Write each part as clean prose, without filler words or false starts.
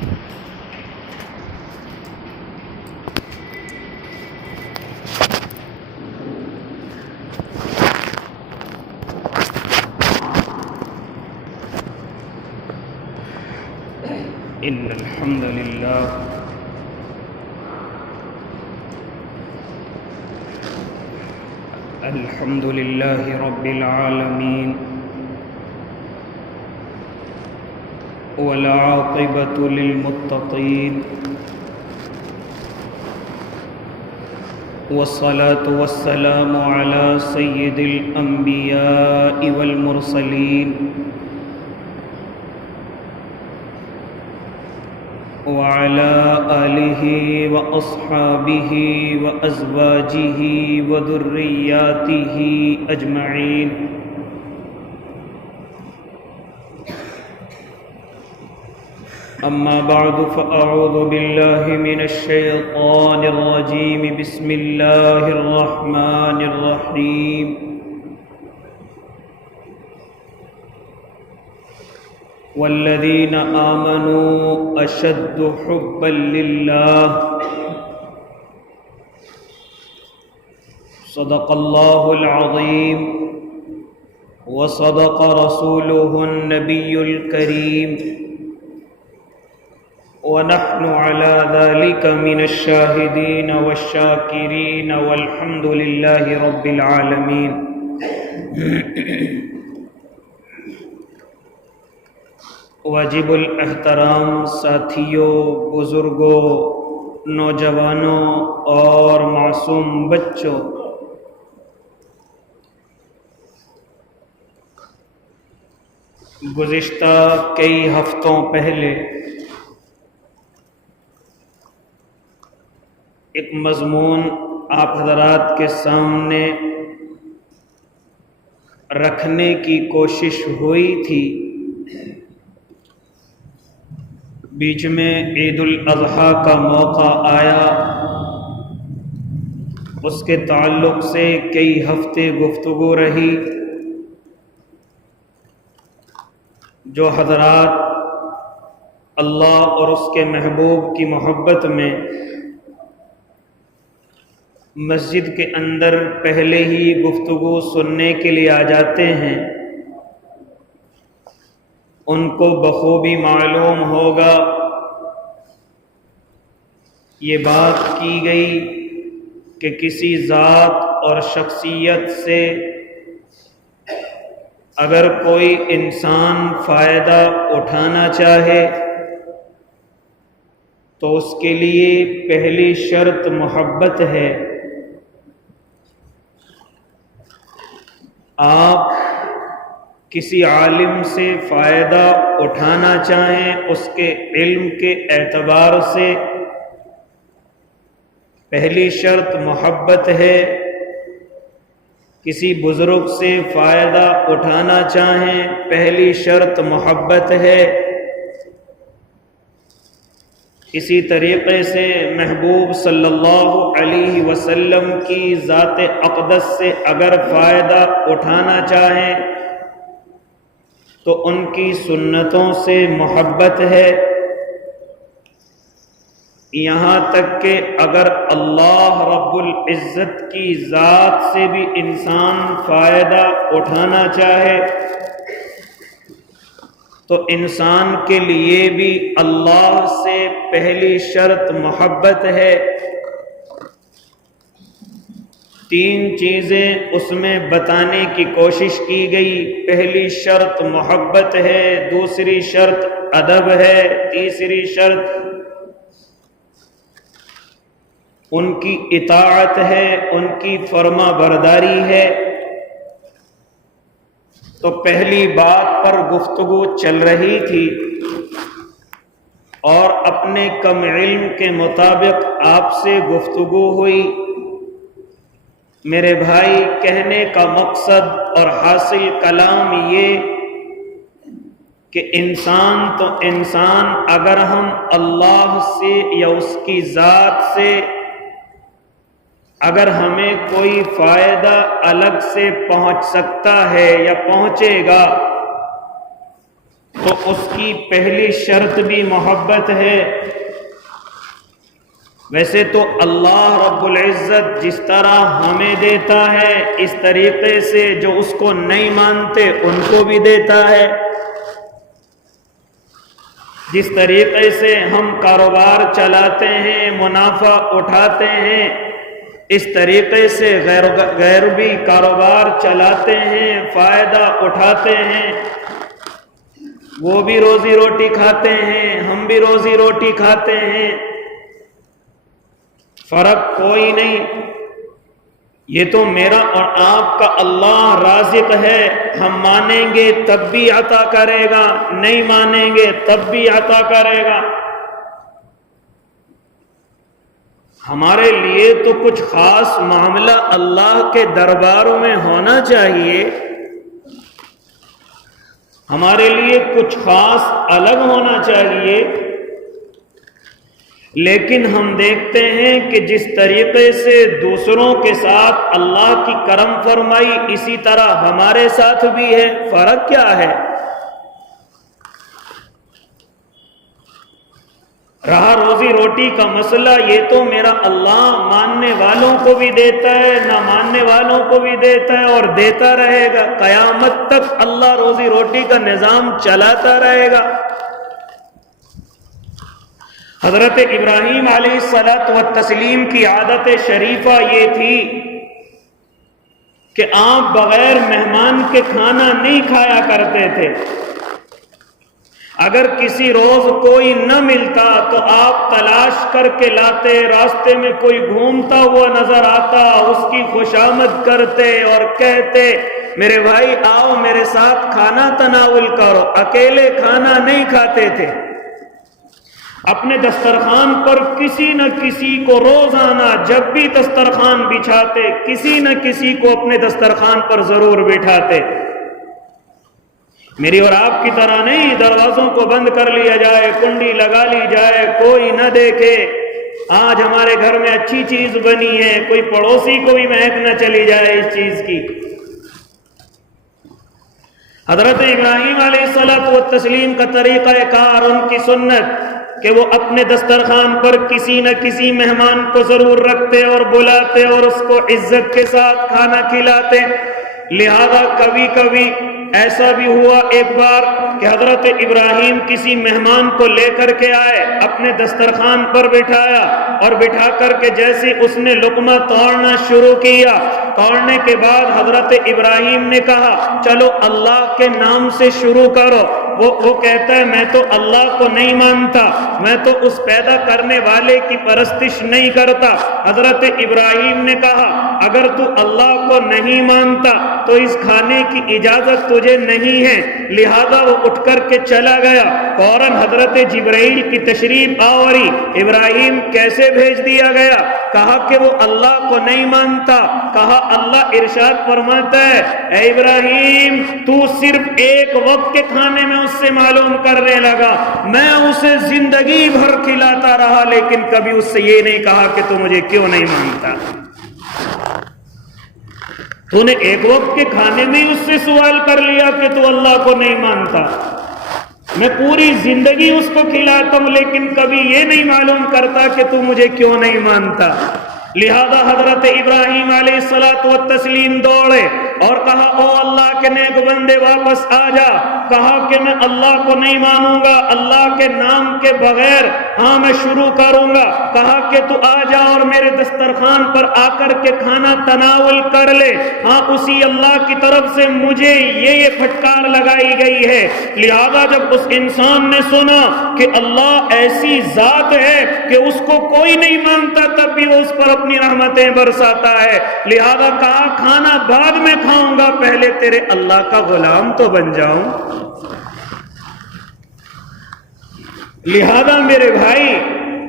إن الحمد لله رب العالمين والعاقبة للمتقين والصلاة والسلام على سيد الأنبياء والمرسلين وعلى آله وأصحابه وأزواجه وذرياته أجمعين أما بعد فأعوذ بالله من الشيطان الرجيم بسم الله الرحمن الرحيم والذين آمنوا أشد حبا لله صدق الله العظيم وصدق رسوله النبي الكريم ونحن على ذلك من الشاهدين والشاكرين والحمد لله رب العالمين واجب الاحترام ساتھیوں، بزرگوں، نوجوانوں اور معصوم بچوں، گزشتہ کئی ہفتوں پہلے ایک مضمون آپ حضرات کے سامنے رکھنے کی کوشش ہوئی تھی۔ بیچ میں عید الاضحیٰ کا موقع آیا، اس کے تعلق سے کئی ہفتے گفتگو رہی۔ جو حضرات اللہ اور اس کے محبوب کی محبت میں مسجد کے اندر پہلے ہی گفتگو سننے کے لیے آ جاتے ہیں، ان کو بخوبی معلوم ہوگا یہ بات کی گئی کہ کسی ذات اور شخصیت سے اگر کوئی انسان فائدہ اٹھانا چاہے تو اس کے لیے پہلی شرط محبت ہے۔ آپ کسی عالم سے فائدہ اٹھانا چاہیں، اس کے علم کے اعتبار سے پہلی شرط محبت ہے۔ کسی بزرگ سے فائدہ اٹھانا چاہیں، پہلی شرط محبت ہے۔ اسی طریقے سے محبوب صلی اللہ علیہ وسلم کی ذات اقدس سے اگر فائدہ اٹھانا چاہیں تو ان کی سنتوں سے محبت ہے۔ یہاں تک کہ اگر اللہ رب العزت کی ذات سے بھی انسان فائدہ اٹھانا چاہے تو انسان کے لیے بھی اللہ سے پہلی شرط محبت ہے۔ تین چیزیں اس میں بتانے کی کوشش کی گئی۔ پہلی شرط محبت ہے، دوسری شرط ادب ہے، تیسری شرط ان کی اطاعت ہے، ان کی فرما برداری ہے۔ تو پہلی بات پر گفتگو چل رہی تھی اور اپنے کم علم کے مطابق آپ سے گفتگو ہوئی۔ میرے بھائی، کہنے کا مقصد اور حاصل کلام یہ کہ انسان تو انسان، اگر ہم اللہ سے یا اس کی ذات سے اگر ہمیں کوئی فائدہ الگ سے پہنچ سکتا ہے یا پہنچے گا تو اس کی پہلی شرط بھی محبت ہے۔ ویسے تو اللہ رب العزت جس طرح ہمیں دیتا ہے اس طریقے سے جو اس کو نہیں مانتے ان کو بھی دیتا ہے۔ جس طریقے سے ہم کاروبار چلاتے ہیں، منافع اٹھاتے ہیں، اس طریقے سے غیر بھی کاروبار چلاتے ہیں، فائدہ اٹھاتے ہیں۔ وہ بھی روزی روٹی کھاتے ہیں، ہم بھی روزی روٹی کھاتے ہیں، فرق کوئی نہیں۔ یہ تو میرا اور آپ کا اللہ رازق ہے، ہم مانیں گے تب بھی عطا کرے گا، نہیں مانیں گے تب بھی عطا کرے گا۔ ہمارے لیے تو کچھ خاص معاملہ اللہ کے درباروں میں ہونا چاہیے، ہمارے لیے کچھ خاص الگ ہونا چاہیے، لیکن ہم دیکھتے ہیں کہ جس طریقے سے دوسروں کے ساتھ اللہ کی کرم فرمائی اسی طرح ہمارے ساتھ بھی ہے۔ فرق کیا ہے؟ رہا روزی روٹی کا مسئلہ، یہ تو میرا اللہ ماننے والوں کو بھی دیتا ہے، نہ ماننے والوں کو بھی دیتا ہے اور دیتا رہے گا، قیامت تک اللہ روزی روٹی کا نظام چلاتا رہے گا۔ حضرت ابراہیم علیہ الصلوۃ والتسلیم کی عادت شریفہ یہ تھی کہ آپ بغیر مہمان کے کھانا نہیں کھایا کرتے تھے۔ اگر کسی روز کوئی نہ ملتا تو آپ تلاش کر کے لاتے، راستے میں کوئی گھومتا ہوا نظر آتا، اس کی خوشامد کرتے اور کہتے میرے بھائی آؤ میرے ساتھ کھانا تناول کرو۔ اکیلے کھانا نہیں کھاتے تھے، اپنے دسترخوان پر کسی نہ کسی کو روزانہ جب بھی دسترخوان بچھاتے کسی نہ کسی کو اپنے دسترخوان پر ضرور بٹھاتے۔ میری اور آپ کی طرح نہیں دروازوں کو بند کر لیا جائے، کنڈی لگا لی جائے، کوئی نہ دیکھے۔ آج ہمارے گھر میں اچھی چیز بنی ہے، کوئی پڑوسی کو بھی مہک نہ چلی جائے اس چیز کی۔ حضرت ابراہیم علیہ الصلوۃ والتسلیم کا طریقہ کار، ان کی سنت کہ وہ اپنے دسترخوان پر کسی نہ کسی مہمان کو ضرور رکھتے اور بلاتے اور اس کو عزت کے ساتھ کھانا کھلاتے۔ لہذا کبھی کبھی ایسا بھی ہوا ایک بار کہ حضرت ابراہیم کسی مہمان کو لے کر کے آئے، اپنے دسترخوان پر بٹھایا اور بٹھا کر کے جیسے اس نے لقمہ توڑنا شروع کیا، توڑنے کے بعد حضرت ابراہیم نے کہا چلو اللہ کے نام سے شروع کرو۔ وہ کہتا ہے میں تو اللہ کو نہیں مانتا، میں تو اس پیدا کرنے والے کی پرستش نہیں کرتا۔ حضرت ابراہیم نے کہا اگر تو اللہ کو نہیں مانتا تو اس کھانے کی اجازت تجھے نہیں ہے۔ لہذا وہ اٹھ کر کے چلا گیا، فوراً حضرت جبرائیل کی تشریف آوری۔ ابراہیم کیسے بھیج دیا گیا؟ کہا کہ وہ اللہ کو نہیں مانتا۔ کہا اللہ ارشاد فرماتا ہے اے ابراہیم تو صرف ایک وقت کے کھانے میں اس سے معلوم کرنے لگا، میں اسے زندگی بھر کھلاتا رہا لیکن کبھی اس سے یہ نہیں کہا کہ تو مجھے کیوں نہیں مانتا۔ تو نے ایک وقت کے کھانے میں اس سے سوال کر لیا کہ تو اللہ کو نہیں مانتا، میں پوری زندگی اس کو کھلاتا ہوں لیکن کبھی یہ نہیں معلوم کرتا کہ تو مجھے کیوں نہیں مانتا۔ لہذا حضرت ابراہیم علیہ الصلوۃ والتسلیم دوڑے اور کہا او اللہ کے نیک بندے واپس آ جا۔ کہا کہ میں اللہ کو نہیں مانوں گا، اللہ کے نام کے بغیر ہاں میں شروع کروں گا۔ کہا کہ تو آ جا اور میرے دسترخوان پر آ کر کے کھانا تناول کر لے۔ ہاں اسی اللہ کی طرف سے مجھے یہ پھٹکار لگائی گئی ہے۔ لہذا جب اس انسان نے سنا کہ اللہ ایسی ذات ہے کہ اس کو کوئی نہیں مانتا تب بھی وہ اس پر اپنی رحمتیں برساتا ہے، لہذا کہا کھانا بعد میں کھاؤں گا، پہلے تیرے اللہ کا غلام تو بن جاؤں۔ لہذا میرے بھائی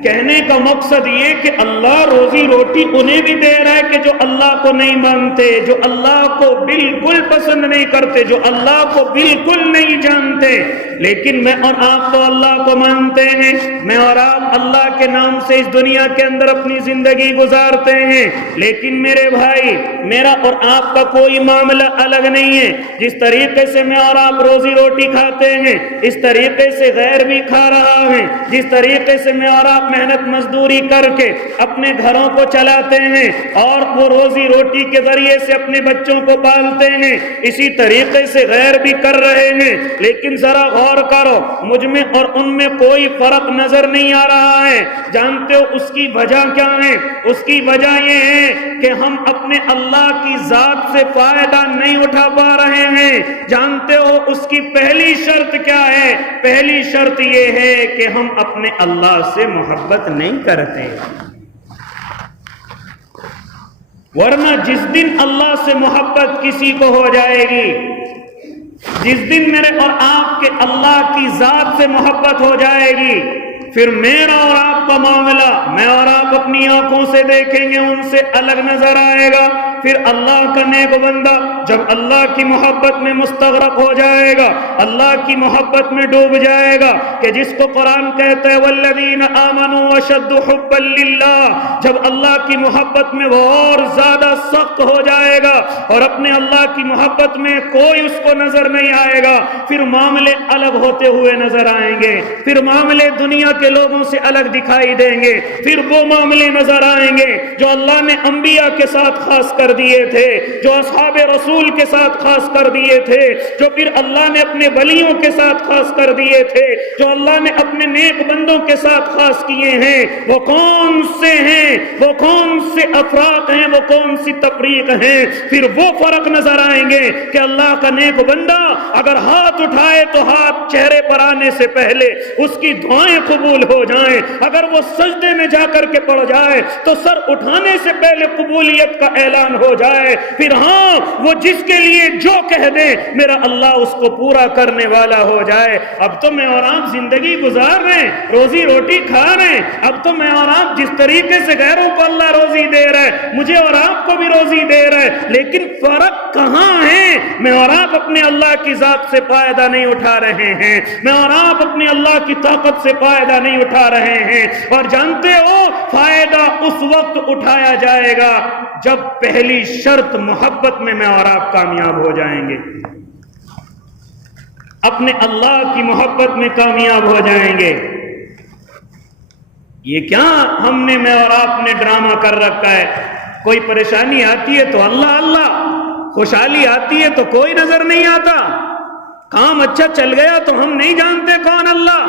کہنے کا مقصد یہ کہ اللہ روزی روٹی انہیں بھی دے رہا ہے کہ جو اللہ کو نہیں مانتے، جو اللہ کو بالکل پسند نہیں کرتے، جو اللہ کو بالکل نہیں جانتے، لیکن میں اور آپ تو اللہ کو مانتے ہیں، میں اور آپ اللہ کے نام سے اس دنیا کے اندر اپنی زندگی گزارتے ہیں، لیکن میرے بھائی میرا اور آپ کا کوئی معاملہ الگ نہیں ہے۔ جس طریقے سے میں اور آپ روزی روٹی کھاتے ہیں اس طریقے سے غیر بھی کھا رہا ہے، جس طریقے سے میں اور آپ محنت مزدوری کر کے اپنے گھروں کو چلاتے ہیں اور وہ روزی روٹی کے ذریعے سے اپنے بچوں کو پالتے ہیں، اسی طریقے سے غیر بھی کر رہے ہیں، لیکن ذرا غور کرو مجھ میں اور ان میں کوئی فرق نظر نہیں آ رہا ہے۔ جانتے ہو اس کی وجہ کیا ہے؟ اس کی وجہ یہ ہے کہ ہم اپنے اللہ کی ذات سے فائدہ نہیں اٹھا پا رہے ہیں۔ جانتے ہو اس کی پہلی شرط کیا ہے؟ پہلی شرط یہ ہے کہ ہم اپنے اللہ سے محبت نہیں کرتے، ورنہ جس دن اللہ سے محبت کسی کو ہو جائے گی، جس دن میرے اور آپ کے اللہ کی ذات سے محبت ہو جائے گی، پھر میرا اور آپ کا معاملہ میں اور آپ اپنی آنکھوں سے دیکھیں گے ان سے الگ نظر آئے گا۔ پھر اللہ کا نیک بندہ جب اللہ کی محبت میں مستغرق ہو جائے گا، اللہ کی محبت میں ڈوب جائے گا، کہ جس کو قرآن کہتا ہے والذین آمنوا اشد حبا للہ، جب اللہ کی محبت میں وہ اور زیادہ سخت ہو جائے گا اور اپنے اللہ کی محبت میں کوئی اس کو نظر نہیں آئے گا، پھر معاملے الگ ہوتے ہوئے نظر آئیں گے، پھر معاملے دنیا کے لوگوں سے الگ دکھائی دیں گے، پھر وہ معاملے نظر آئیں گے جو اللہ نے انبیاء کے ساتھ خاص کر دیے تھے، جو اصحاب رسول کے ساتھ خاص کر دیے تھے، جو پھر اللہ نے اپنے ولیوں کے ساتھ خاص کر دیے تھے، جو اللہ نے اپنے نیک بندوں کے ساتھ خاص کیے ہیں۔ وہ کون سے ہیں؟ وہ کون سے افراق ہیں؟ وہ کون سی تفریق ہیں؟ پھر وہ فرق نظر آئیں گے کہ اللہ کا نیک بندہ اگر ہاتھ اٹھائے تو ہاتھ چہرے پر آنے سے پہلے اس کی دعائیں قبول ہو جائیں، اگر وہ سجدے میں جا کر کے پڑ جائے تو سر اٹھانے سے پہلے قبولیت کا اعلان ہو جائے، پھر ہاں وہ جس کے لیے جو کہہ دے میرا اللہ اس کو پورا کرنے والا ہو جائے۔ اب تو میں اور آپ زندگی گزار رہے ہیں، روزی روٹی کھا رہے ہیں، اب تو میں اور آپ جس طریقے سے غیروں کو اللہ روزی دے رہا ہے مجھے اور آپ کو بھی روزی دے رہا ہے، لیکن فرق کہاں ہے؟ میں اور آپ اپنے اللہ کی ذات سے فائدہ نہیں اٹھا رہے ہیں، میں اور آپ اپنے اللہ کی طاقت سے فائدہ نہیں اٹھا رہے ہیں، اور جانتے ہو فائدہ اس وقت اٹھایا جائے گا جب پہلی شرط محبت میں اور آپ کامیاب ہو جائیں گے، اپنے اللہ کی محبت میں کامیاب ہو جائیں گے۔ یہ کیا ہم نے میں اور آپ نے ڈرامہ کر رکھا ہے؟ کوئی پریشانی آتی ہے تو اللہ اللہ، خوشحالی آتی ہے تو کوئی نظر نہیں آتا، کام اچھا چل گیا تو ہم نہیں جانتے کون اللہ،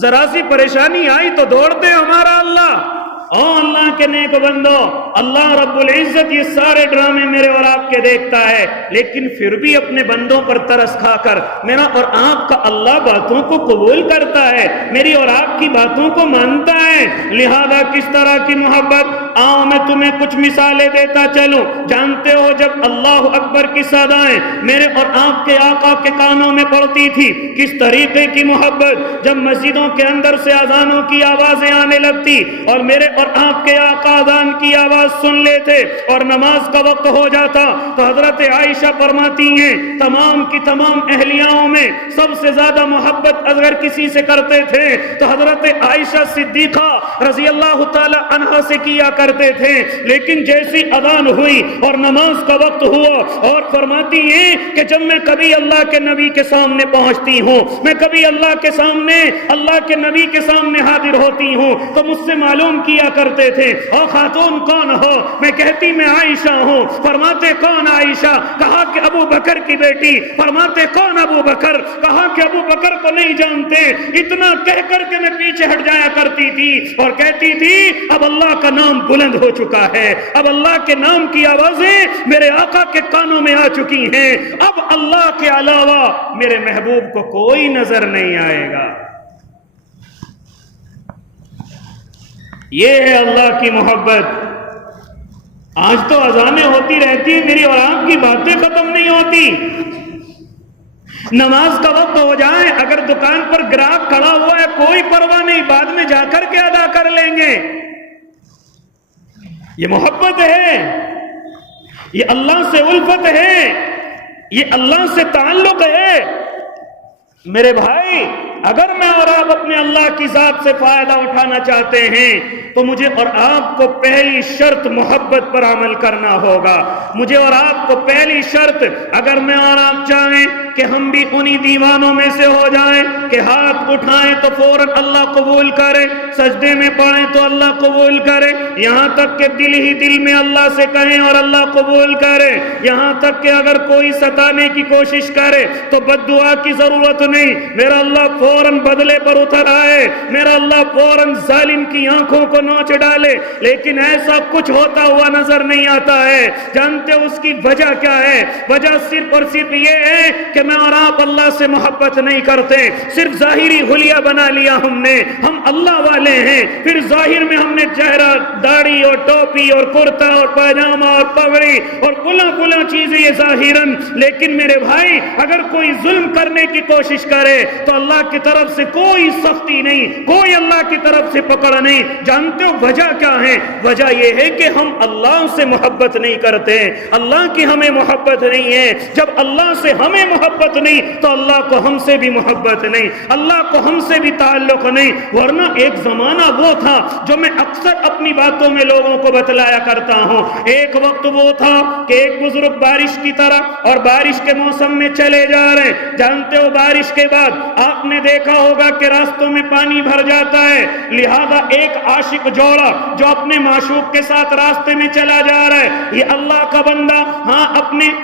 ذرا سی پریشانی آئی تو دوڑتے ہمارا اللہ۔ او اللہ کے نیک بندو، اللہ رب العزت یہ سارے ڈرامے میرے اور آپ کے دیکھتا ہے، لیکن پھر بھی اپنے بندوں پر ترس کھا کر میرا اور آپ کا اللہ باتوں کو قبول کرتا ہے، میری اور آپ کی باتوں کو مانتا ہے۔ لہذا کس طرح کی محبت؟ آؤ میں تمہیں کچھ مثالیں دیتا چلوں۔ جانتے ہو جب اللہ اکبر کی صدائیں میرے اور آپ کے آقا کے کانوں میں پڑتی تھی کس طریقے کی محبت، جب مسجدوں کے اندر سے اذانوں کی آوازیں آنے لگتی اور میرے اور آپ کے آقا اذان کی آواز سن لیتے اور نماز کا وقت ہو جاتا تو حضرت عائشہ فرماتی ہیں تمام کی تمام اہلیاؤں میں سب سے زیادہ محبت اگر کسی سے کرتے تھے تو حضرت عائشہ صدیقہ رضی اللہ تعالی عنہا سے کیا کرتے تھے، لیکن جیسی اذان ہوئی اور نماز کا وقت ہوا اور فرماتی ہیں کہ جب میں کبھی اللہ کے نبی کے سامنے پہنچتی ہوں، میں کبھی اللہ کے سامنے اللہ کے نبی کے سامنے حاضر ہوتی ہوں تو مجھ سے معلوم کیا کرتے تھے اور خاتون کون ہو؟ میں کہتی میں عائشہ ہوں۔ فرماتے کون عائشہ؟ کہا کہ ابو بکر کی بیٹی۔ فرماتے کون ابو بکر؟ کہا کہ ابو بکر کو نہیں جانتے۔ اتنا کہہ کر کے میں پیچھے ہٹ جایا کرتی تھی اور کہتی تھی اب اللہ کا نام بلند ہو چکا ہے، اب اللہ کے نام کی آوازیں میرے آقا کے کانوں میں آ چکی ہیں، اب اللہ کے علاوہ میرے محبوب کو کوئی نظر نہیں آئے گا۔ یہ ہے اللہ کی محبت۔ آج تو اذانیں ہوتی رہتی ہیں، میری اور آپ کی باتیں ختم نہیں ہوتی۔ نماز کا وقت ہو جائے، اگر دکان پر گراہک کھڑا ہوا ہے کوئی پرواہ نہیں ادائی بعد میں جا کر کے ادا کر لیں گے. یہ محبت ہے، یہ اللہ سے الفت ہے، یہ اللہ سے تعلق ہے. میرے بھائی، اگر میں اور آپ اپنے اللہ کی ذات سے فائدہ اٹھانا چاہتے ہیں تو مجھے اور آپ کو پہلی شرط محبت پر عمل کرنا ہوگا. مجھے اور آپ کو پہلی شرط، اگر میں اور آپ چاہیں کہ ہم بھی انہی دیوانوں میں سے ہو جائیں کہ ہاتھ اٹھائیں تو فوراً اللہ قبول کرے، سجدے میں پڑھیں تو اللہ قبول کرے، یہاں تک کہ دل ہی دل میں اللہ سے کہیں اور اللہ قبول کرے، یہاں تک کہ اگر کوئی ستانے کی کوشش کرے تو بد دعا کی ضرورت نہیں، میرا اللہ فوراً بدلے پر اتر آئے، میرا اللہ فوراً ظالم کی آنکھوں کو نوچ ڈالے. لیکن ایسا کچھ ہوتا ہوا نظر نہیں آتا ہے. جانتے ہو اس کی وجہ کیا ہے؟ وجہ صرف اور صرف یہ ہے کہ میں اور آپ اللہ سے محبت نہیں کرتے. صرف ظاہری حلیہ بنا لیا ہم نے، ہم اللہ والے ہیں، پھر ظاہر میں ہم نے چہرہ، داڑھی اور ٹوپی اور کرتا اور پاجامہ اور پگڑی اور کلا چیزیں یہ ظاہراً. لیکن میرے بھائی، اگر کوئی ظلم کرنے کی کوشش کرے تو اللہ کی طرف سے کوئی سختی نہیں، کوئی اللہ کی طرف سے پکڑ نہیں. جانتے ہو وجہ کیا ہے؟ وجہ یہ ہے کہ ہم اللہ سے محبت نہیں کرتے، اللہ کی ہمیں محبت نہیں ہے. جب اللہ سے ہمیں محبت نہیں تو اللہ کو ہم سے بھی محبت نہیں، اللہ کو ہم سے بھی تعلق نہیں. ورنہ ایک زمانہ وہ تھا جو میں اکثر اپنی باتوں میں لوگوں کو بتلایا کرتا ہوں. ایک وقت وہ تھا کہ ایک بزرگ بارش کی طرح اور بارش کے موسم میں چلے جا رہے ہیں. جانتے ہو بارش کے بعد آپ نے دیکھا ہوگا کہ راستوں میں پانی بھر جاتا ہے، لہذا ایک عاشق جوڑا جو اپنے معشوق کے ساتھ راستے میں چلا جا رہا ہے، یہ اللہ کا بندہ ہاں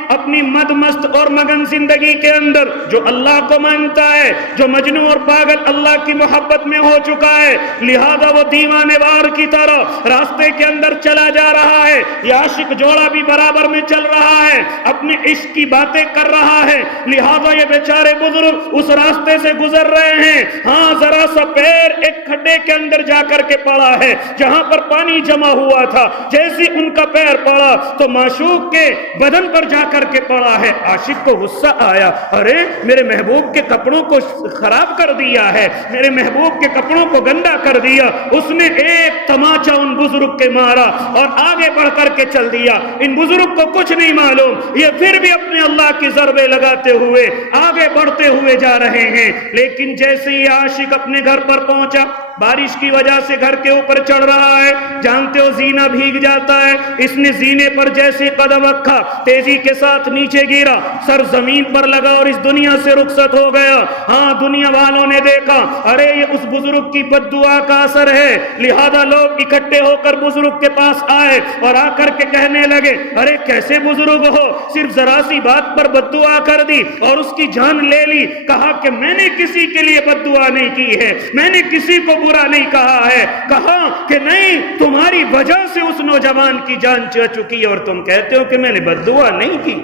اپنی مد مست اور مگن زندگی کے اندر جو اللہ کو مانتا ہے، جو مجنون اور پاگل اللہ کی محبت میں ہو چکا ہے، لہذا وہ دیوانے وار کی طرح راستے کے اندر چلا جا رہا ہے. یہ عاشق جوڑا بھی برابر میں چل رہا ہے، اپنے عشق کی باتیں کر رہا ہے. لہذا یہ بیچارے بزرگ اس راستے سے گزر رہے ہیں. ہاں ذرا سا پیر ایک کھڈے کے اندر جا کر کے پڑا ہے جہاں پر پانی جمع ہوا تھا. جیسے ان کا پیر پڑا تو معشوق کے بدن پر جا کر کے پڑا ہے. عاشق کو غصہ آیا، ارے میرے محبوب کے کپڑوں کو خراب کر دیا ہے، میرے محبوب کے کپڑوں کو گندا کر دیا. اس نے ایک تماچا ان بزرگ کے مارا اور آگے بڑھ کر کے چل دیا. ان بزرگ کو کچھ نہیں معلوم، یہ پھر بھی اپنے اللہ کی ضربے لگاتے ہوئے آگے بڑھتے ہوئے جا رہے ہیں. لیکن جیسے ہی عاشق اپنے گھر پر پہنچا، بارش کی وجہ سے گھر کے اوپر چڑھ رہا ہے، جانتے ہو زینہ بھیگ جاتا ہے. اس نے زینے پر جیسے قدم رکھا، تیزی کے ساتھ نیچے گرا، سر زمین پر لگا اور اس دنیا سے رخصت ہو گیا. ہاں دنیا والوں نے دیکھا، ارے یہ اس بزرگ کی بد دعا کا اثر ہے. لہذا لوگ اکٹھے ہو کر بزرگ کے پاس آئے اور آ کر کے کہنے لگے، ارے کیسے بزرگ ہو، صرف ذرا سی بات پر بد دعا کر دی اور اس کی جان لے لی. کہا کہ میں نے کسی کے لیے بد دعا نہیں کی ہے، میں نے کسی کو برا نہیں کہا ہے. کہا کہ نہیں، تمہاری وجہ سے اس نوجوان کی جان چہ چکی ہے اور تم کہتے ہو کہ میں نے بد دعا نہیں کی.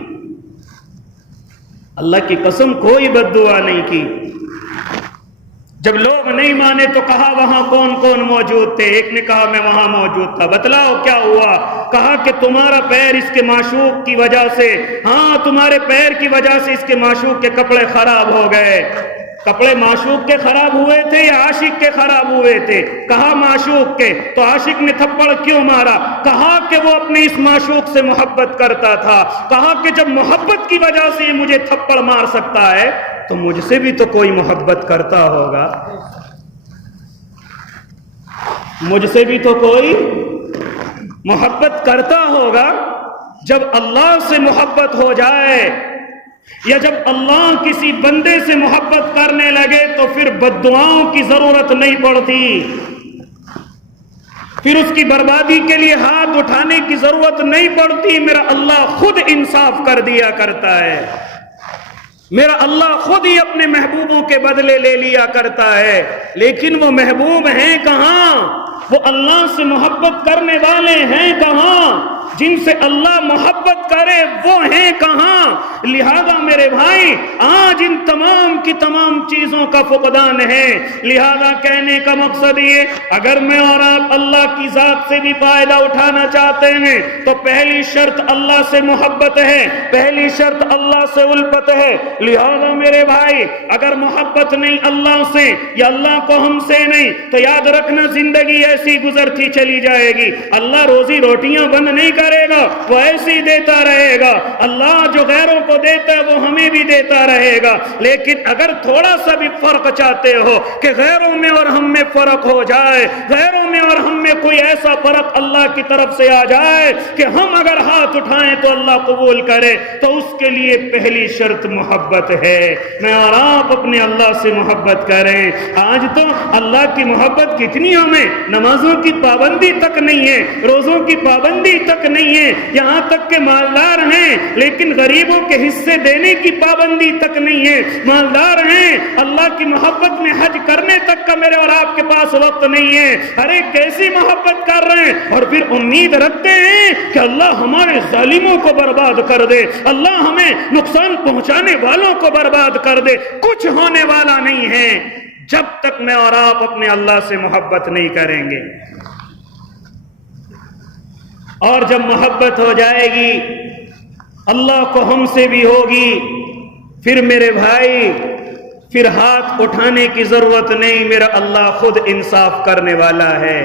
اللہ کی قسم کوئی بد دعا نہیں کی. جب لوگ نہیں مانے تو کہا وہاں کون کون موجود تھے؟ ایک نے کہا میں وہاں موجود تھا. بتلاؤ کیا ہوا؟ کہا کہ تمہارا پیر اس کے معشوق کی وجہ سے، ہاں تمہارے پیر کی وجہ سے اس کے معشوق کے کپڑے خراب ہو گئے. کپڑے معشوق کے خراب ہوئے تھے یا عاشق کے خراب ہوئے تھے؟ کہا معشوق کے. تو عاشق نے تھپڑ کیوں مارا؟ کہا کہ وہ اپنے اس معشوق سے محبت کرتا تھا. کہا کہ جب محبت کی وجہ سے یہ مجھے تھپڑ مار سکتا ہے تو مجھ سے بھی تو کوئی محبت کرتا ہوگا، مجھ سے بھی تو کوئی محبت کرتا ہوگا. جب اللہ سے محبت ہو جائے یا جب اللہ کسی بندے سے محبت کرنے لگے تو پھر بد دعاؤں کی ضرورت نہیں پڑتی، پھر اس کی بربادی کے لیے ہاتھ اٹھانے کی ضرورت نہیں پڑتی. میرا اللہ خود انصاف کر دیا کرتا ہے، میرا اللہ خود ہی اپنے محبوبوں کے بدلے لے لیا کرتا ہے. لیکن وہ محبوب ہیں کہاں؟ وہ اللہ سے محبت کرنے والے ہیں کہاں؟ جن سے اللہ محبت کرے وہ ہیں کہاں؟ لہذا میرے بھائی آج ان تمام کی تمام چیزوں کا فقدان ہے۔ لہذا کہنے کا مقصد یہ، اگر میں اور آپ اللہ کی ذات سے بھی فائدہ اٹھانا چاہتے ہیں تو پہلی شرط اللہ سے محبت ہے، پہلی شرط اللہ سے الفت ہے۔ لہذا میرے بھائی اگر محبت نہیں اللہ سے یا اللہ کو ہم سے نہیں تو یاد رکھنا زندگی ایسی گزرتی چلی جائے گی۔ اللہ روزی روٹیاں بند نہیں کرے گا، وہ ایسی دیتا رہے گا۔ اللہ جو غیروں کو دیتا ہے وہ ہمیں بھی دیتا رہے گا، لیکن اگر تھوڑا سا بھی فرق چاہتے ہو کہ غیروں میں اور ہم میں فرق ہو جائے، غیروں میں اور ہم میں کوئی ایسا فرق اللہ کی طرف سے آ جائے کہ ہم اگر ہاتھ اٹھائیں تو اللہ قبول کرے، تو اس کے لیے پہلی شرط محبت ہے۔ میں اور آپ اپنے اللہ سے محبت کریں۔ آج تو اللہ کی محبت کتنی ہمیں، نمازوں کی پابندی تک نہیں ہے، روزوں کی پابندی تک نہیں ہے، یہاں تک کہ مالدار ہیں لیکن غریبوں کے حصے دینے کی پابندی تک نہیں ہے، مالدار ہیں اللہ کی محبت میں حج کرنے تک کا میرے اور آپ کے پاس وقت نہیں ہے۔ ارے کیسی محبت کر رہے ہیں، اور پھر امید رکھتے ہیں کہ اللہ ہمارے ظالموں کو برباد کر دے، اللہ ہمیں نقصان پہنچانے والوں کو برباد کر دے۔ کچھ ہونے والا نہیں ہے جب تک میں اور آپ اپنے اللہ سے محبت نہیں کریں گے۔ اور جب محبت ہو جائے گی اللہ کو ہم سے بھی ہوگی، پھر میرے بھائی پھر ہاتھ اٹھانے کی ضرورت نہیں، میرا اللہ خود انصاف کرنے والا ہے،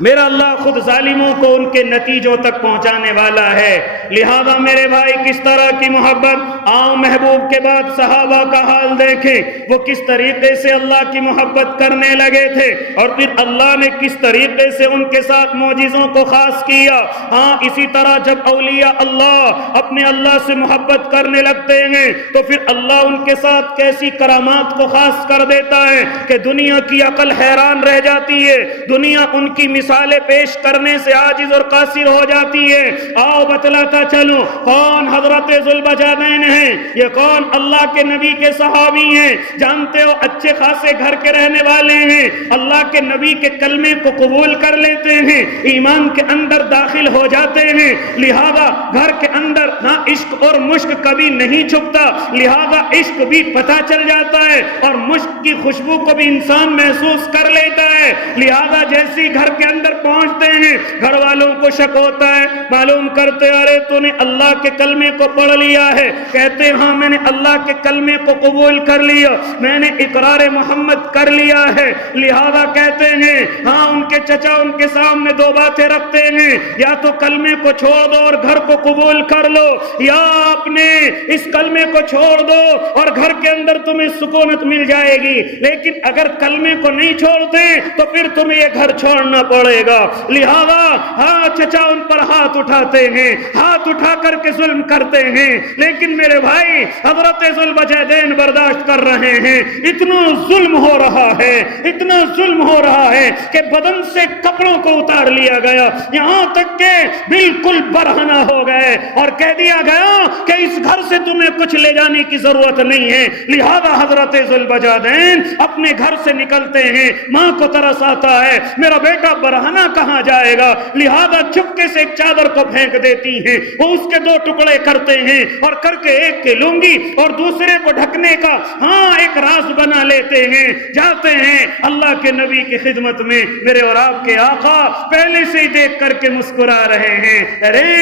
میرا اللہ خود ظالموں کو ان کے نتیجوں تک پہنچانے والا ہے۔ لہذا میرے بھائی کس طرح کی محبت، آؤ محبوب کے بعد صحابہ کا حال دیکھیں، وہ کس طریقے سے اللہ کی محبت کرنے لگے تھے، اور پھر اللہ نے کس طریقے سے ان کے ساتھ معجزوں کو خاص کیا۔ ہاں اسی طرح جب اولیاء اللہ اپنے اللہ سے محبت کرنے لگتے ہیں تو پھر اللہ ان کے ساتھ کیسی کرامات کو خاص کر دیتا ہے کہ دنیا کی عقل حیران رہ جاتی ہے، دنیا ان کی مثالیں پیش کرنے سے عاجز اور قاصر ہو جاتی ہے۔ آؤ بتلاتا چلو کون حضرت ذوالبجادین ہیں، یہ کون اللہ کے نبی کے صحابی ہیں، جانتے ہو اچھے خاصے گھر کے رہنے والے ہیں، اللہ کے نبی کے کلمے کو قبول کر لیتے ہیں، ایمان کے اندر داخل ہو جاتے ہیں، لہذا گھر کے اندر نہ عشق اور مشک کبھی نہیں چھپتا، لہذا عشق بھی پتہ چل جاتا ہے اور مشک کی خوشبو کو بھی انسان محسوس کر لیتا ہے۔ لہذا جیسی گھر کے اندر پہنچتے ہیں گھر والوں کو شک ہوتا ہے، معلوم کرتے ارے تو نے اللہ کے کلمے کو پڑھ لیا ہے، کہتے ہاں میں نے اللہ کے کلمے کو قبول کر لیا، میں نے اقرار محمد کر لیا ہے، لہذا کہتے ہیں ہاں ان کے چچا ان کے سامنے دو باتیں رکھتے ہیں، یا تو کلمے کو چھوڑ دو اور گھر کو قبول کر لو، یا اپنے اس کلمے کو چھوڑ دو اور گھر کے اندر تمہیں سکونت مل جائے گی، لیکن اگر کلمے کو نہیں چھوڑتے تو پھر تمہیں یہ گھر چھوڑنا پڑے گا۔ لہذا ہاں چچا ان پر ہاتھ اٹھاتے ہیں، ہاتھ اٹھا کر کے ظلم کرتے ہیں، لیکن میرے بھائی حضرت ذوالبجادین برداشت کر رہے ہیں۔ اتنا ظلم ہو رہا ہے، اتنا ظلم ہو رہا ہے کہ بدن سے کپڑوں کو اتار لیا گیا، یہاں تک کہ بالکل برہنہ ہو گئے اور کہہ دیا گیا کہ اس گھر سے تمہیں کچھ لے جانے کی ضرورت نہیں ہے۔ لہذا حضرت ذوالبجادین اپنے گھر سے نکلتے ہیں، ماں کو ترس آتا ہے میرا بیٹا برہنہ کہاں جائے گا، لہذا چپکے سے ایک چادر کو پھینک دیتی ہیں، وہ اس کے دو ٹکڑے کرتے ہیں اور کر کے ایک کے لنگی اور دوسرے کو ڈھکنے کا ہاں ایک راز بنا لیتے ہیں، جاتے ہیں اللہ کے نبی کی خدمت میں، میرے اور آپ کے آقا پہلے سے ہی دیکھ کر کے مسکرا رہے ہیں۔ ارے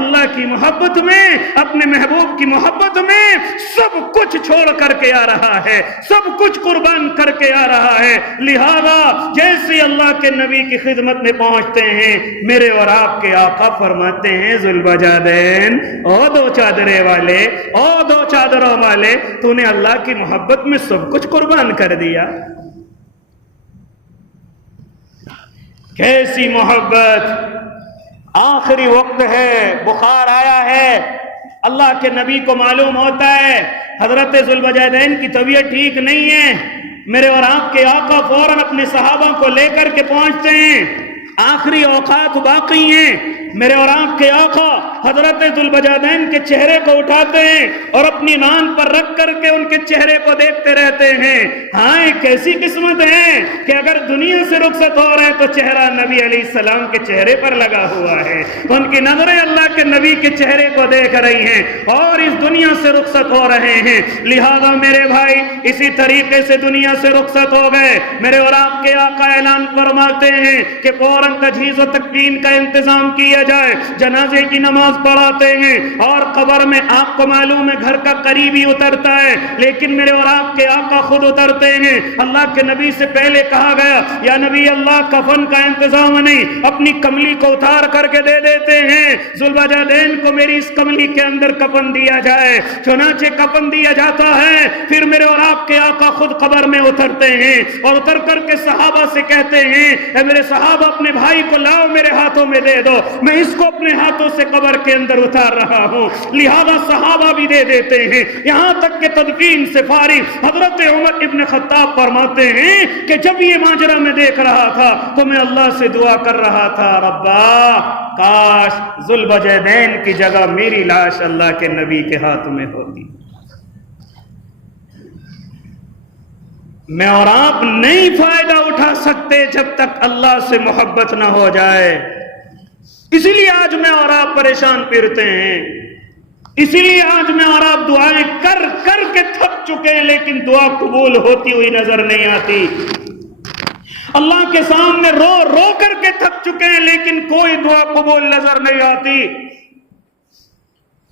اللہ کی محبت میں، اپنے محبوب کی محبت میں سب کچھ چھوڑ کر کے آ رہا ہے، سب کچھ قربان کر کے آ رہا ہے، لہذا جیسے اللہ کے نبی کی خدمت میں پہنچتے ہیں میرے اور آپ کے آقا فرماتے ہیں ذوالبجادین او دو چادرے والے، او دو چادروں والے، تو نے اللہ کی محبت میں سب کچھ قربان کر دیا۔ کیسی محبت، آخری وقت ہے، بخار آیا ہے، اللہ کے نبی کو معلوم ہوتا ہے حضرت ذوالبجادین کی طبیعت ٹھیک نہیں ہے، میرے اور آپ کے آقا فوراً اپنے صحابہ کو لے کر کے پہنچتے ہیں، آخری اوقات باقی ہیں، میرے اور آپ کے آقا حضرت ذوالوجہین کے چہرے کو اٹھاتے ہیں اور اپنی نان پر رکھ کر کے ان کے چہرے کو دیکھتے رہتے ہیں. ہاں ایک ایسی قسمت ہے کہ اگر دنیا سے رخصت ہو رہے تو چہرہ نبی علیہ السلام کے چہرے پر لگا ہوا ہے. ان کی نظریں اللہ کے نبی کے چہرے کو دیکھ رہی ہیں اور اس دنیا سے رخصت ہو رہے ہیں. لہذا میرے بھائی اسی طریقے سے دنیا سے رخصت ہو گئے. میرے اور آپ کے آقا اعلان فرماتے ہیں کہ فوراً تجہیز و تکفین کا انتظام کیا جائے. جنازے کی نماز پڑھاتے ہیں اور قبر میں آپ کو معلوم ہے گھر کا قریبی اترتا ہے, لیکن میرے اور آپ کے آقا خود اترتے ہیں. اللہ کے نبی سے پہلے کہا گیا یا نبی اللہ کفن کا انتظام نہیں, اپنی کملی کو اتار کر کے دے دیتے ہیں. ذوالوجہین کو میری اس کملی کے اندر کفن دیا جائے. چنانچہ کفن دیا جاتا ہے. پھر میرے اور آپ کے آقا خود قبر میں اترتے ہیں اور اتر کر کے صحابہ سے کہتے ہیں اے میرے صحابہ اپنے بھائی کو لاؤ میرے ہاتھوں میں دے دو, میں اس کو اپنے ہاتھوں سے قبر کے اندر اتار رہا ہوں. لہذا صحابہ بھی دے دیتے ہیں. یہاں تک کہ تدفین سے فارغ حضرت عمر ابن خطاب فرماتے ہیں کہ جب یہ ماجرا میں دیکھ رہا تھا تو میں اللہ سے دعا کر رہا تھا ربا کاش ذوالوجہین کی جگہ میری لاش اللہ کے نبی کے ہاتھ میں ہوتی. میں اور آپ نہیں فائدہ اٹھا سکتے جب تک اللہ سے محبت نہ ہو جائے. اسی لیے آج میں اور آپ پریشان پھرتے ہیں. اسی لیے آج میں اور آپ دعائیں کر کر کے تھک چکے ہیں, لیکن دعا قبول ہوتی ہوئی نظر نہیں آتی. اللہ کے سامنے رو رو کر کے تھک چکے ہیں, لیکن کوئی دعا قبول نظر نہیں آتی.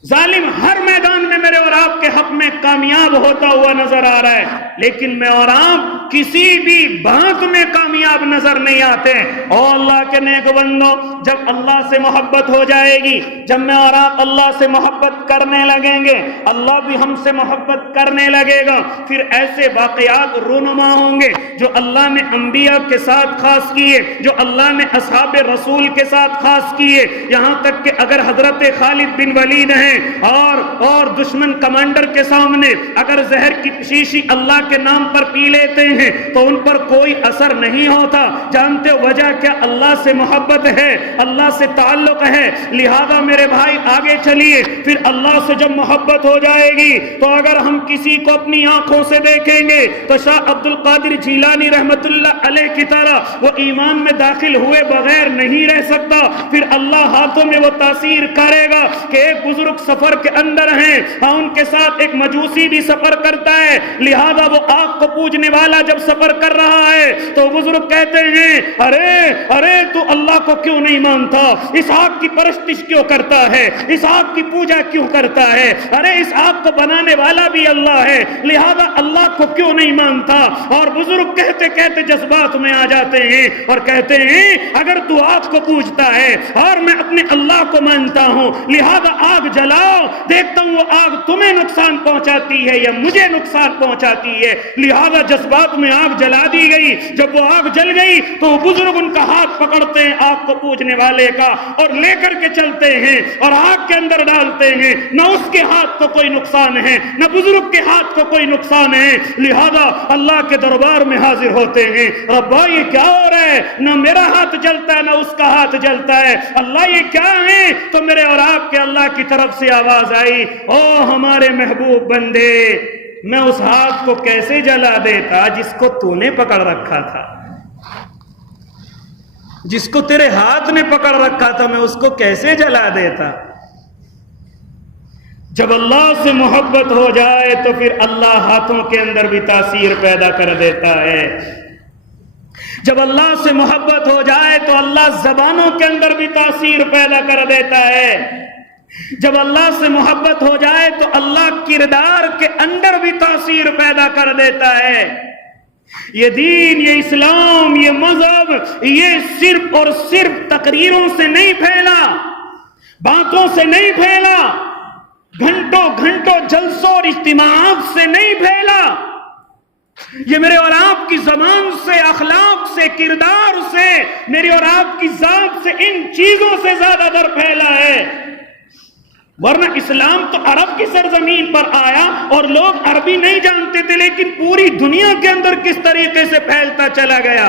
ظالم ہر میدان میں میرے اور آپ کے حق میں کامیاب ہوتا ہوا نظر آ رہا ہے, لیکن میں اور آپ کسی بھی بات میں کامیاب نظر نہیں آتے. او اللہ کے نیک بندو, جب اللہ سے محبت ہو جائے گی, جب میں اور آپ اللہ سے محبت کرنے لگیں گے, اللہ بھی ہم سے محبت کرنے لگے گا. پھر ایسے واقعات رونما ہوں گے جو اللہ نے انبیاء کے ساتھ خاص کیے, جو اللہ نے اصحاب رسول کے ساتھ خاص کیے. یہاں تک کہ اگر حضرت خالد بن ولید ہیں اور دشمن کمانڈر کے سامنے اگر زہر کی شیشی اللہ کے نام پر پی لیتے ہیں تو ان پر کوئی اثر نہیں ہوتا. جانتے ہو وجہ کیا؟ اللہ سے محبت ہے, اللہ سے تعلق ہے. لہذا میرے بھائی آگے چلیے. پھر اللہ سے جب محبت ہو جائے گی تو اگر ہم کسی کو اپنی آنکھوں سے دیکھیں گے تو شاہ عبد القادر جیلانی رحمت اللہ علیہ کی طرح وہ ایمان میں داخل ہوئے بغیر نہیں رہ سکتا. پھر اللہ ہاتھوں میں وہ تاثیر کرے گا کہ ایک بزرگ سفر کے اندر ہیں, ان کے ساتھ ایک مجوسی بھی سفر کرتا ہے. لہذا وہ آگ کو پوجنے والا جب سفر کر رہا ہے تو بزرگ کہتے ہیں ارے ارے تو اللہ کو کیوں نہیں مانتا, اس آگ کی پرستش کیوں کرتا ہے, اس آگ کی پوجا کیوں کرتا ہے, ارے اس آگ کو بنانے والا بھی اللہ ہے, لہذا اللہ کو کیوں نہیں مانتا. اور بزرگ کہتے کہتے جذبات میں آ جاتے ہیں اور کہتے ہیں اگر تو آگ کو پوجتا ہے اور میں اپنے اللہ کو مانتا ہوں, لہذا آگ جلاؤ, دیکھتا ہوں وہ آگ تمہیں نقصان پہنچاتی ہے یا مجھے نقصان پہنچاتی ہے. لہذا جذبات میں آگ جلا دی گئی. جب وہ آگ جل گئی تو بزرگ ان کا ہاتھ پکڑتے ہیں آگ کو پوجنے والے کا اور لے کر کے چلتے ہیں اور آگ کے اندر ڈالتے ہیں. نہ اس کے ہاتھ کو کوئی نقصان ہے نہ بزرگ کے ہاتھ کو کوئی نقصان ہے. لہذا اللہ کے دربار میں حاضر ہوتے ہیں, ربا یہ کیا ہو رہا ہے, نہ میرا ہاتھ جلتا ہے نہ اس کا ہاتھ جلتا ہے, اللہ یہ کیا ہے. تو میرے اور آپ کے اللہ کی طرف سے آواز آئی او ہمارے محبوب بندے, میں اس ہاتھ کو کیسے جلا دیتا جس کو تو نے پکڑ رکھا تھا, جس کو تیرے ہاتھ نے پکڑ رکھا تھا میں اس کو کیسے جلا دیتا. جب اللہ سے محبت ہو جائے تو پھر اللہ ہاتھوں کے اندر بھی تاثیر پیدا کر دیتا ہے. جب اللہ سے محبت ہو جائے تو اللہ زبانوں کے اندر بھی تاثیر پیدا کر دیتا ہے. جب اللہ سے محبت ہو جائے تو اللہ کردار کے اندر بھی تاثیر پیدا کر دیتا ہے. یہ دین, یہ اسلام, یہ مذہب یہ صرف اور صرف تقریروں سے نہیں پھیلا, باتوں سے نہیں پھیلا, گھنٹوں گھنٹوں جلسوں اور اجتماعات سے نہیں پھیلا. یہ میرے اور آپ کی زبان سے, اخلاق سے, کردار سے, میری اور آپ کی ذات سے, ان چیزوں سے زیادہ در پھیلا ہے. ورنہ اسلام تو عرب کی سرزمین پر آیا اور لوگ عربی نہیں جانتے تھے, لیکن پوری دنیا کے اندر کس طریقے سے پھیلتا چلا گیا.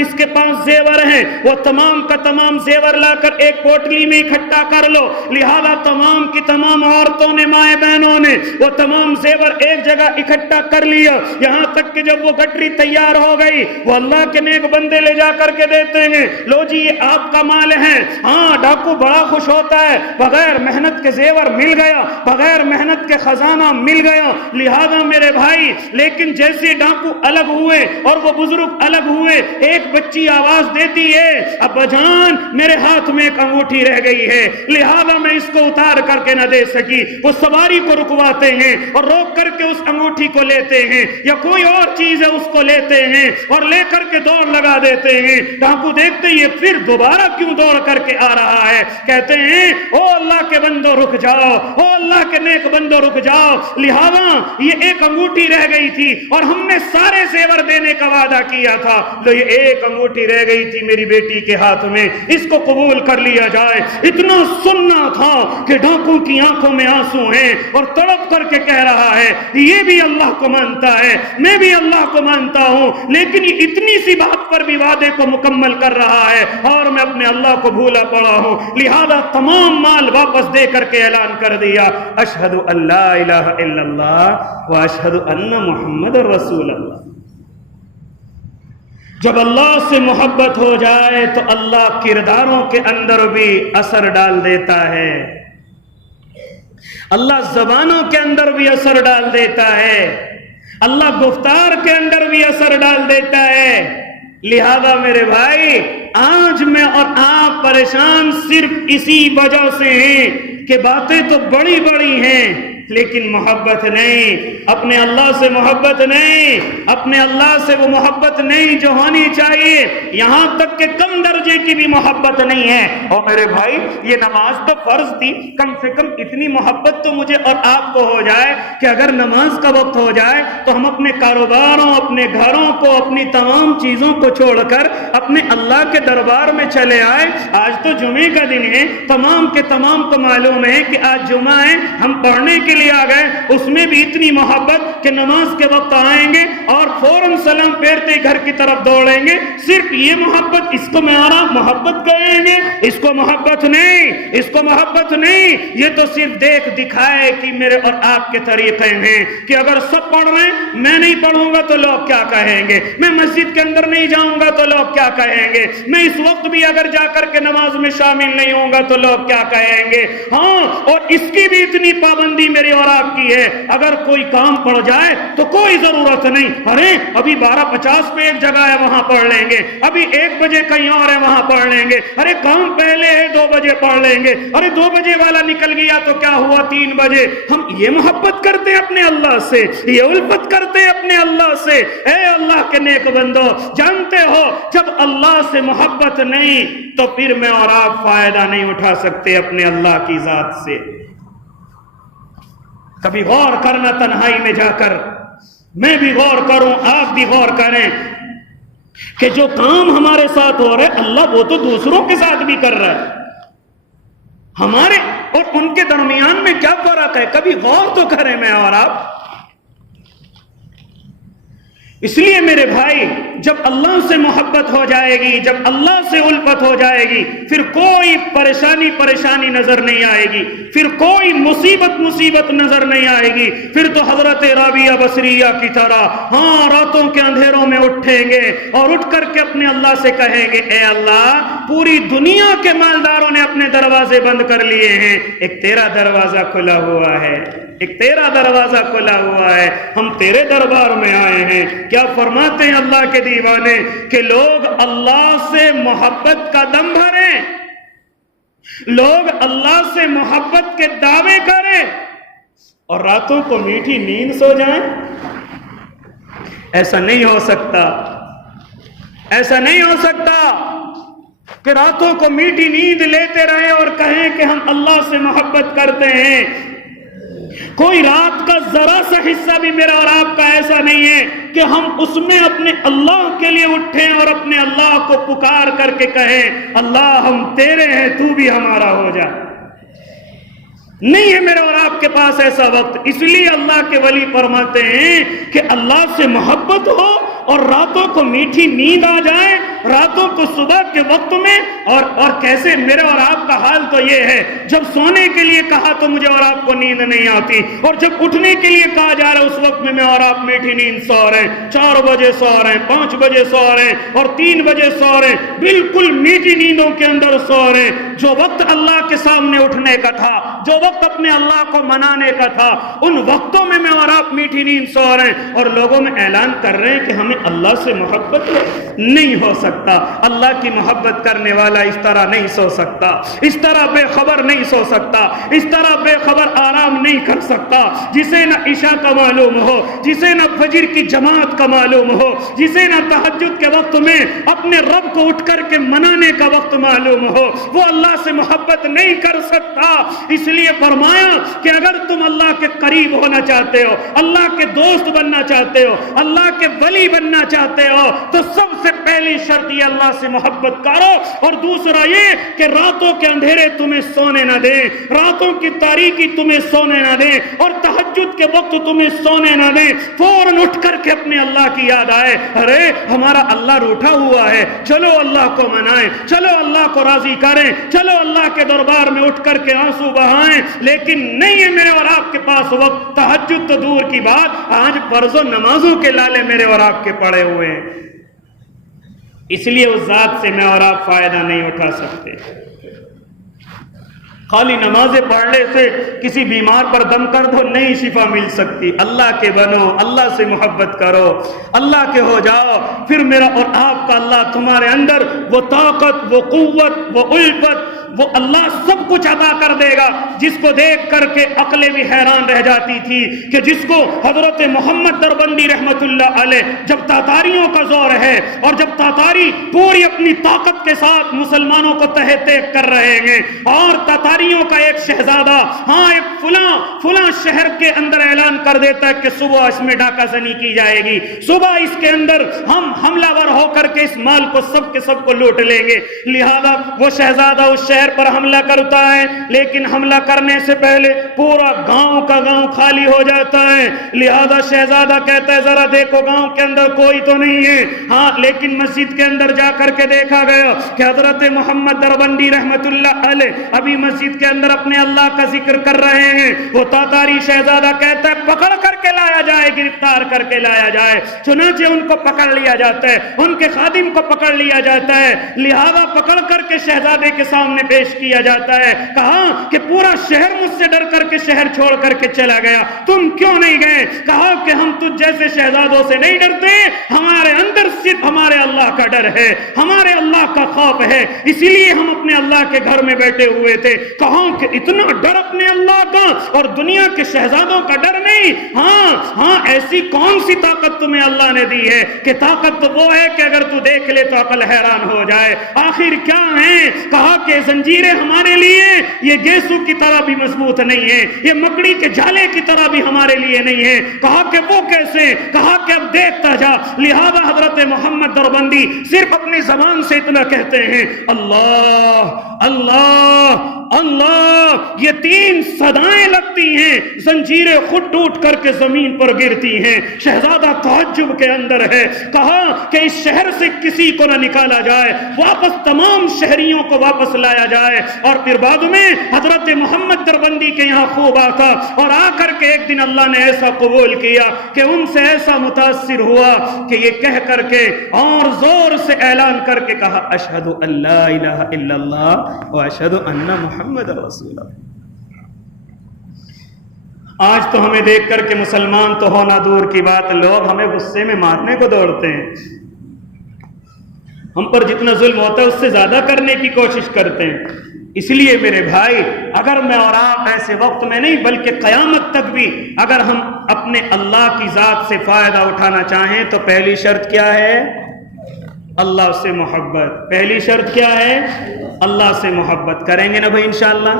جس کے پاس زیور ہیں وہ تمام کا تمام زیور لا کر ایک پوٹلی میں اکٹھا کر لو. لہذا تمام کی تمام عورتوں نے، مائیں بہنوں نے وہ تمام زیور ایک جگہ اکٹھا کر لیا. یہاں تک کہ جب وہ گٹری تیار ہو گئی وہ اللہ کے نیک بندے لے جا کر کے دیتے ہیں، لو جی یہ آپ کا مال ہے. ہاں ڈاکو بڑا خوش ہوتا ہے، بغیر محنت کے زیور مل گیا، بغیر محنت کے خزانہ مل گیا. لہذا میرے بھائی، لیکن جیسے ڈاکو الگ ہوئے اور وہ بزرگ الگ ہوئے، ایک بچی آواز دیتی ہے، ابا جان میرے ہاتھ میں ایک انگوٹھی رہ گئی ہے، لہذا میں اس کو اتار کر کے نہ دے سکی. وہ سواری کو رکواتے ہیں اور روک کر کے اس انگوٹھی کو لیتے ہیں، یا کوئی اور چیز ہے اس کو لیتے ہیں اور لے کر کے دوڑ لگا دیتے ہیں. ڈاکو دیکھتے یہ پھر دوبارہ کیوں دوڑ کر کے آ رہا ہے، کہتے ہیں او اللہ کے بندو رک جاؤ، او اللہ کے نیک بندو رک جاؤ. لہذا یہ ایک انگوٹھی رہ گئی تھی اور ہم نے سارے زیور دینے کا وعدہ کیا تھا، تو یہ ایک انگوٹھی رہ گئی تھی میری بیٹی کے ہاتھ میں، اس کو قبول کر لیا جائے. اتنا سننا تھا کہ ڈاکو کی آنکھوں میں آنسو ہیں اور تڑپ کر کے کہہ رہا ہے یہ بھی اللہ کو مانتا ہے، میں بھی اللہ کو مانتا ہوں، لیکن یہ اتنی سی بات پر بھی وعدے کو مکمل کر رہا ہے اور میں اپنے اللہ کو بھولا پڑا ہوں. لہذا تمام مال واپس دے کر کے اعلان کر دیا، اشہد ان لا الہ الا اللہ و اشہد ان محمد رسول اللہ. جب اللہ سے محبت ہو جائے تو اللہ کرداروں کے اندر بھی اثر ڈال دیتا ہے، اللہ زبانوں کے اندر بھی اثر ڈال دیتا ہے، اللہ گفتار کے اندر بھی اثر ڈال دیتا ہے. لہذا میرے بھائی آج میں اور آپ پریشان صرف اسی وجہ سے ہیں کہ باتیں تو بڑی بڑی ہیں لیکن محبت نہیں، اپنے اللہ سے محبت نہیں، اپنے اللہ سے وہ محبت نہیں جو ہونی چاہیے، یہاں تک کہ کم درجے کی بھی محبت نہیں ہے. اور میرے بھائی یہ نماز تو فرض تھی، کم سے کم اتنی محبت تو مجھے اور آپ کو ہو جائے کہ اگر نماز کا وقت ہو جائے تو ہم اپنے کاروباروں، اپنے گھروں کو، اپنی تمام چیزوں کو چھوڑ کر اپنے اللہ کے دربار میں چلے آئے. آج تو جمعے کا دن ہے، تمام کے تمام کو معلوم ہے کہ آج جمعہ ہے، ہم پڑھنے کے لیے آ گئے، اس میں بھی اتنی محبت کہ نماز کے وقت آئیں گے اور فوراً سلام پھیرتے گھر کی طرف دوڑیں گے. صرف یہ محبت، اس کو میں آرام محبت کہیں گے؟ اس کو محبت نہیں، اس کو محبت نہیں. یہ تو صرف دیکھ دکھائے کہ میرے اور آپ کے طریقے ہیں کہ اگر سب پڑھ رہے ہیں میں نہیں پڑھوں گا تو لوگ کیا کہیں گے، میں مسجد کے اندر نہیں جاؤں گا تو لوگ کیا کہیں گے، میں اس وقت بھی اگر جا کر کے نماز میں شامل نہیں ہوں گا تو لوگ کیا کہیں گے. ہاں، اور اس کی بھی اتنی پابندی میری اور آپ کی ہے، اگر کوئی کام پڑ جائے تو کوئی ضرورت نہیں، ارے ابھی 12:50 پہ ایک جگہ ہے وہاں پڑھ لیں گے، ابھی 1 بجے کہیں اور ہے وہاں پڑھ لیں گے، ارے کام پہلے ہے 2 بجے پڑھ لیں گے، ارے 2 بجے والا نکل گیا تو کیا ہوا 3 بجے. ہم یہ محبت کرتے ہیں اپنے اللہ سے، یہ الفت کرتے ہیں اپنے اللہ سے. اے اللہ کے نیک بندو، جانتے ہو جب اللہ سے محبت نہیں تو پھر میں اور آپ فائدہ نہیں اٹھا سکتے اپنے اللہ کی ذات سے. کبھی غور کرنا تنہائی میں جا کر، میں بھی غور کروں، آپ بھی غور کریں کہ جو کام ہمارے ساتھ ہو رہا ہے اللہ وہ تو دوسروں کے ساتھ بھی کر رہا ہے، ہمارے اور ان کے درمیان میں کیا فرق ہے؟ کبھی غور تو کریں میں اور آپ. اس لیے میرے بھائی جب اللہ سے محبت ہو جائے گی، جب اللہ سے الفت ہو جائے گی، پھر کوئی پریشانی نظر نہیں آئے گی، پھر کوئی مصیبت نظر نہیں آئے گی. پھر تو حضرت رابعہ بصریہ کی طرح ہاں راتوں کے اندھیروں میں اٹھیں گے اور اٹھ کر کے اپنے اللہ سے کہیں گے اے اللہ پوری دنیا کے مالداروں نے اپنے دروازے بند کر لیے ہیں، ایک تیرا دروازہ کھلا ہوا ہے، ایک تیرا دروازہ کھلا ہوا ہے، ہم تیرے دربار میں آئے ہیں. کیا فرماتے ہیں اللہ کے دیوانے کہ لوگ اللہ سے محبت کا دم بھریں، لوگ اللہ سے محبت کے دعوے کریں اور راتوں کو میٹھی نیند سو جائیں. ایسا نہیں ہو سکتا، ایسا نہیں ہو سکتا کہ راتوں کو میٹھی نیند لیتے رہیں اور کہیں کہ ہم اللہ سے محبت کرتے ہیں. کوئی رات کا ذرا سا حصہ بھی میرا اور آپ کا ایسا نہیں ہے کہ ہم اس میں اپنے اللہ کے لیے اٹھیں اور اپنے اللہ کو پکار کر کے کہیں اللہ ہم تیرے ہیں تو بھی ہمارا ہو جا. نہیں ہے میرے اور آپ کے پاس ایسا وقت. اس لیے اللہ کے ولی فرماتے ہیں کہ اللہ سے محبت ہو اور راتوں کو میٹھی نیند آ جائے، راتوں کو صبح کے وقت میں، اور کیسے میرے اور آپ کا حال تو یہ ہے، جب سونے کے لیے کہا تو مجھے اور آپ کو نیند نہیں آتی، اور جب اٹھنے کے لیے کہا جا رہا ہے اس وقت میں اور آپ میٹھی نیند سو رہے ہیں، 4 بجے سو رہے ہیں، 5 بجے سو رہے ہیں، اور 3 بجے سو رہے ہیں، بالکل میٹھی نیندوں کے اندر سو رہے ہیں۔ جو وقت اللہ کے سامنے اٹھنے کا تھا، جو وقت اپنے اللہ کو منانے کا تھا، ان وقتوں میں اور آپ میٹھی نیند سو رہے ہیں، اور لوگوں میں اعلان کر رہے ہیں کہ ہمیں اللہ سے محبت نہیں ہو سکتا۔ اللہ کی محبت کرنے والا اس طرح نہیں سو سکتا، اس طرح بے خبر نہیں سو سکتا، اس طرح بے خبر آرام نہیں کر سکتا، جسے نہ عشاء کا معلوم ہو، جسے نہ فجر کی جماعت کا معلوم ہو، جسے نہ تہجد کے وقت میں اپنے رب کو اٹھ کر کے منانے کا وقت معلوم ہو، وہ اللہ سے محبت نہیں کر سکتا۔ اس لیے فرمایا کہ اگر تم اللہ کے قریب ہونا چاہتے ہو، اللہ کے دوست بننا چاہتے ہو، اللہ کے ولی بننا چاہتے ہو، تو سب سے پہلی شرط یہ اللہ سے محبت کرو، اور دوسرا یہ کہ راتوں کے اندھیرے تمہیں سونے نہ دیں، راتوں کی تاریکی تمہیں سونے نہ دیں، اور تہجد کے وقت تمہیں سونے نہ دیں۔ فوراً اٹھ کر کے اپنے اللہ کی یاد آئے، ارے ہمارا اللہ روٹھا ہوا ہے، چلو اللہ کو منائیں، چلو اللہ کو راضی کریں، چلو اللہ کے دربار میں اٹھ کر کے آنسو بہائیں۔ لیکن نہیں ہے میرے اور آپ کے پاس وقت، تہجد تو دور کی بات، آج فرض و نمازوں کے لالے میرے اور آپ کے پڑے ہوئے ہیں۔ اس لیے اس ذات سے میں اور آپ فائدہ نہیں اٹھا سکتے۔ خالی نمازیں پڑھنے سے کسی بیمار پر دم کر دو، نہیں شفا مل سکتی۔ اللہ کے بنو، اللہ سے محبت کرو، اللہ کے ہو جاؤ، پھر میرا اور آپ کا اللہ تمہارے اندر وہ طاقت، وہ قوت، وہ الفت، وہ اللہ سب کچھ عطا کر دے گا، جس کو دیکھ کر کے عقلیں بھی حیران رہ جاتی تھی، کہ جس کو حضرت محمد دربندی رحمت اللہ علیہ، جب تاتاریوں کا زور ہے اور جب تاتاری پوری اپنی طاقت کے ساتھ مسلمانوں کو تہہ تیغ کر رہے ہیں، اور تاتاریوں کا ایک شہزادہ ایک فلاں شہر کے اندر اعلان کر دیتا ہے کہ صبح اس میں ڈاکہ زنی کی جائے گی، صبح اس کے اندر ہم حملہ ور ہو کر کے اس مال کو سب کے سب کو لوٹ لیں گے، لہذا وہ شہزادہ اس شہر پر حملہ کرتا ہے، لیکن حملہ کرنے سے پہلے پورا گاؤں کا گاؤں خالی ہو جاتا ہے، لہذا شہزادہ کہتا ہے ذرا دیکھو گاؤں کے اندر کوئی تو نہیں ہے، لیکن مسجد کے اندر جا کر کے دیکھا گیا کہ حضرت محمد دربندی رحمت اللہ علیہ ابھی مسجد کے اندر اپنے اللہ کا ذکر کر رہے ہیں۔ وہ تاتاری شہزادہ کہتا ہے پکڑ کر کے لایا جائے، گرفتار کر کے لایا جائے، چنانچہ ان کو پکڑ لیا جاتا ہے، ان کے خادم کو پکڑ لیا جاتا ہے، لہذا پکڑ کر کے شہزادے کے سامنے پیش کیا جاتا ہے، کہا کہ پورا شہر مجھ سے ڈر کر کے شہر چھوڑ کر کے چلا گیا، تم کیوں نہیں گئے؟ کہا کہ ہم تجھ جیسے شہزادوں سے نہیں ڈرتے، ہمارے اندر صرف ہمارے اللہ کا ڈر ہے، ہمارے اللہ کا خوف ہے، اسی لیے ہم اپنے اللہ کے گھر میں بیٹھے ہوئے تھے۔ کہا کہ اتنا ڈر اپنے اللہ کا اور دنیا کے شہزادوں کا ڈر نہیں؟ ہاں ایسی کون سی طاقت تمہیں اللہ نے دی ہے کہ طاقت تو وہ ہے کہ اگر تو دیکھ لے تو عقل حیران ہو جائے۔ آخر کیا ہے؟ کہا کہ زنجیریں ہمارے لیے یہ گیسو کی طرح بھی مضبوط نہیں ہے، یہ مکڑی کے جالے کی طرح بھی ہمارے لیے نہیں ہے۔ کہا کہ وہ کیسے؟ کہا کہ اب دیکھتا جا۔ لہذا حضرت محمد دربندی صرف اپنی زبان سے اتنا کہتے ہیں اللہ اللہ اللہ، یہ 3 صدائیں لگتی ہیں، زنجیریں خود ٹوٹ کر کے زمین پر گرتی ہیں۔ شہزادہ تعجب کے اندر ہے، کہا کہ اس شہر سے کسی کو نہ نکالا جائے، واپس تمام شہریوں کو واپس لایا جائے۔ اور پھر بعد میں حضرت محمد دربندی کے یہاں خوب آتا، اور آ کر کے ایک دن اللہ نے ایسا قبول کیا کہ ان سے ایسا متاثر ہوا کہ یہ کہہ کر کے اور زور سے اعلان کر کے کہا اشہد ان لا الہ الا اللہ و اشہد ان محمد رسول اللہ۔ آج تو ہمیں دیکھ کر کے مسلمان تو ہونا دور کی بات، لوگ ہمیں غصے میں مارنے کو دوڑتے ہیں، ہم پر جتنا ظلم ہوتا ہے اس سے زیادہ کرنے کی کوشش کرتے ہیں۔ اس لیے میرے بھائی، اگر میں اور آپ ایسے وقت میں نہیں بلکہ قیامت تک بھی اگر ہم اپنے اللہ کی ذات سے فائدہ اٹھانا چاہیں تو پہلی شرط کیا ہے؟ اللہ سے محبت۔ پہلی شرط کیا ہے؟ اللہ سے محبت۔ کریں گے نا بھائی انشاءاللہ؟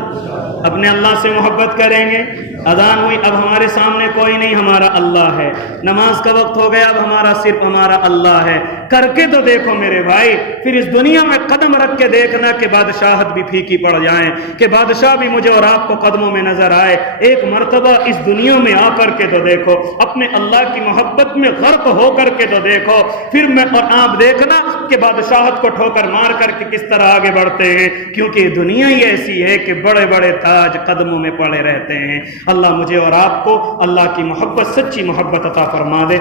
اپنے اللہ سے محبت کریں گے۔ اذان ہوئی، اب ہمارے سامنے کوئی نہیں، ہمارا اللہ ہے۔ نماز کا وقت ہو گیا، اب ہمارا صرف ہمارا اللہ ہے۔ کر کے تو دیکھو میرے بھائی، پھر اس دنیا میں قدم رکھ کے دیکھنا کہ بادشاہت بھی پھیکی پڑ جائیں، کہ بادشاہ بھی مجھے اور آپ کو قدموں میں نظر آئے۔ ایک مرتبہ اس دنیا میں آ کر کے تو دیکھو، اپنے اللہ کی محبت میں غرق ہو کر کے تو دیکھو، پھر میں اور آپ دیکھنا کہ بادشاہت کو ٹھوکر مار کر کے کس طرح آگے بڑھتے ہیں، کیونکہ دنیا ہی ایسی ہے کہ بڑے بڑے تاج قدموں میں پڑے رہتے ہیں۔ اللہ مجھے اور آپ کو اللہ کی محبت، سچی محبت عطا فرما دے۔